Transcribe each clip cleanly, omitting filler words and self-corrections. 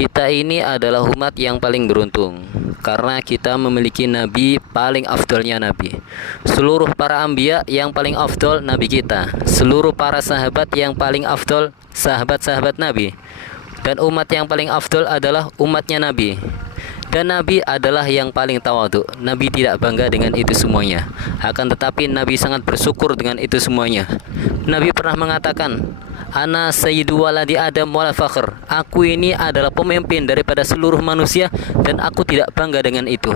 Kita ini adalah umat yang paling beruntung karena kita memiliki nabi paling afdolnya nabi. Seluruh para anbiya yang paling afdol nabi kita. Seluruh para sahabat yang paling afdol sahabat-sahabat nabi. Dan umat yang paling afdol adalah umatnya nabi. Dan nabi adalah yang paling tawadhu. Nabi tidak bangga dengan itu semuanya. Akan tetapi nabi sangat bersyukur dengan itu semuanya. Nabi pernah mengatakan, "Ana sayyidu waladi Adam wala fakhr." Aku ini adalah pemimpin daripada seluruh manusia dan aku tidak bangga dengan itu.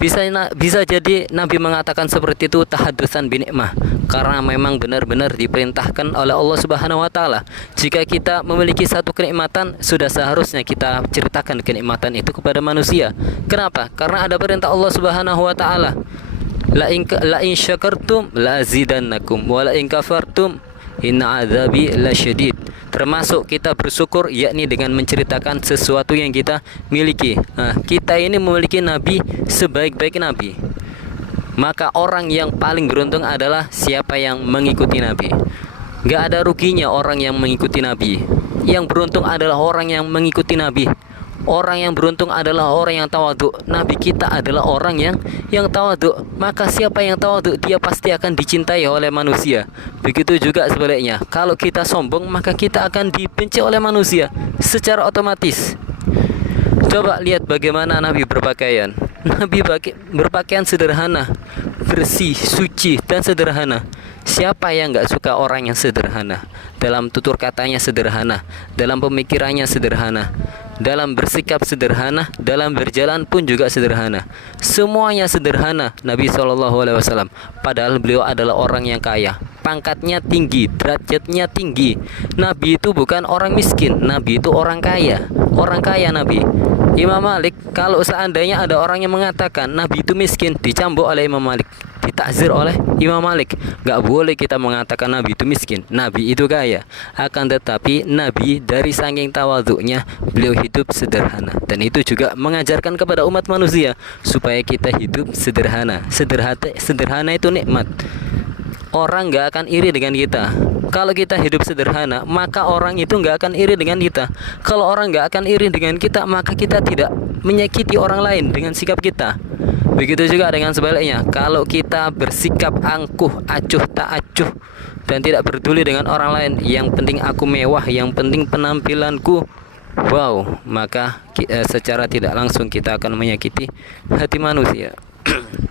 Bisa jadi Nabi mengatakan seperti itu tahaddusan bi nikmah, karena memang benar-benar diperintahkan oleh Allah Subhanahu wa taala. Jika kita memiliki satu kenikmatan, sudah seharusnya kita ceritakan kenikmatan itu kepada manusia. Kenapa? Karena ada perintah Allah Subhanahu wa taala. La in syakartum la azidannakum wa la in kafartum inna adzabi lasyadid. Termasuk kita bersyukur yakni dengan menceritakan sesuatu yang kita miliki. Nah, kita ini memiliki nabi sebaik-baik nabi. Maka orang yang paling beruntung adalah siapa yang mengikuti nabi. Gak ada ruginya orang yang mengikuti nabi. Yang beruntung adalah orang yang mengikuti nabi. Orang yang beruntung adalah orang yang tawadhu. Nabi kita adalah orang yang tawadhu. Maka siapa yang tawadhu, dia pasti akan dicintai oleh manusia. Begitu juga sebaliknya. Kalau kita sombong, maka kita akan dibenci oleh manusia secara otomatis. Coba lihat bagaimana Nabi berpakaian. Nabi berpakaian sederhana, bersih, suci, dan sederhana. Siapa yang gak suka orang yang sederhana? Dalam tutur katanya sederhana, dalam pemikirannya sederhana, dalam bersikap sederhana, dalam berjalan pun juga sederhana. Semuanya sederhana Nabi SAW. Padahal beliau adalah orang yang kaya, pangkatnya tinggi, derajatnya tinggi. Nabi itu bukan orang miskin, Nabi itu orang kaya. Orang kaya Nabi. Imam Malik, kalau seandainya ada orang yang mengatakan Nabi itu miskin, dicambuk oleh Imam Malik, ditakzir oleh Imam Malik. Gak boleh kita mengatakan Nabi itu miskin, Nabi itu kaya. Akan tetapi Nabi dari saking tawadhu'nya, beliau hidup sederhana. Dan itu juga mengajarkan kepada umat manusia supaya kita hidup sederhana. Sederhana itu nikmat. Orang gak akan iri dengan kita. Kalau kita hidup sederhana, maka orang itu gak akan iri dengan kita. Kalau orang gak akan iri dengan kita, maka kita tidak menyakiti orang lain dengan sikap kita. Begitu juga dengan sebaliknya. Kalau kita bersikap angkuh, acuh tak acuh, dan tidak peduli dengan orang lain, yang penting aku mewah, yang penting penampilanku, wow, maka secara tidak langsung kita akan menyakiti hati manusia.